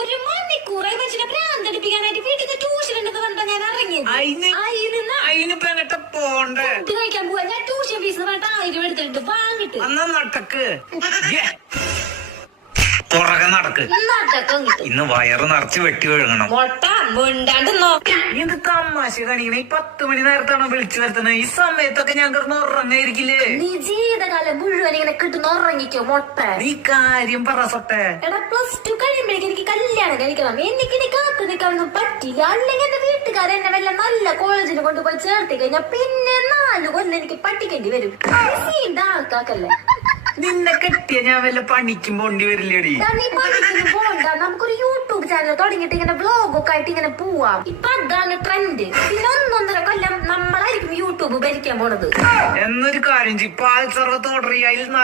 ഒരു മണിക്കൂറായി മനുഷ്യനെ ഭ്രാന്തടിപ്പിക്കാനായിട്ട് വീട്ടിൽ ട്യൂഷൻ ഉണ്ടെന്ന് പറഞ്ഞാ ഞാൻ ഇറങ്ങിയത് പോണ്ടേ കഴിക്കാൻ പോവാ. ഞാൻ ട്യൂഷൻ ഫീസ് പറഞ്ഞിട്ട് 1000 എടുത്തിട്ടുണ്ട് വാങ്ങിട്ട് അന്നാ നടക്ക് പുറകെ നടക്ക്. ഇന്ന് വയറ് നിറച്ച് വെട്ടി ഒഴുകണം. ഇത് തമാശ കാണിക്കണ. ഈ 10 മണി നേരത്താണോ വിളിച്ചു വരുത്തുന്നത്? ഈ സമയത്തൊക്കെ ഞാൻ കിടന്ന് ഉറങ്ങായിരിക്കില്ലേ? നീ ജീവിതകാലം മുഴുവൻ ഇങ്ങനെ കിട്ടുന്ന ഉറങ്ങിക്കോ മൊട്ട. നീ കാര്യം പറ സൊട്ടെ. എടാ +2 കഴിയുമ്പോഴേക്ക് എനിക്ക് കല്യാണം കഴിക്കണം. എനിക്ക് നീ കാത്തു നിൽക്കാനൊന്നും പറ്റില്ല. അല്ലെങ്കിൽ എന്റെ വീട്ടുകാരെന്നെ വല്ല നല്ല കോളേജിൽ കൊണ്ടുപോയി ചേർത്തി കഴിഞ്ഞാൽ പിന്നെ 4 കൊല്ലം എനിക്ക് പഠിക്കേണ്ടി വരും. ആൾക്കാക്കല്ലേ നിന്നെ കെട്ടിയ ഞാൻ വല്ല പണിക്കും പോണ്ടി വരില്ലേടി? നീ പണിക്കൊന്നും പോണ്ട. നമുക്കൊരു യൂട്യൂബ് ചാനൽ തുടങ്ങിയിട്ട് ഇങ്ങനെ വ്ലോഗൊക്കെ ആയിട്ട് ഇങ്ങനെ പോവാം. ഇപ്പൊ അതാണ് ട്രെൻഡ്. പിന്നെ 1.5 കൊല്ലം നമ്മളായിരിക്കും യൂട്യൂബ് ഭരിക്കാൻ പോണത്. എന്നൊരു കാര്യം പാൽ സർവത്ത് ഓർഡർ ചെയ്യാൻ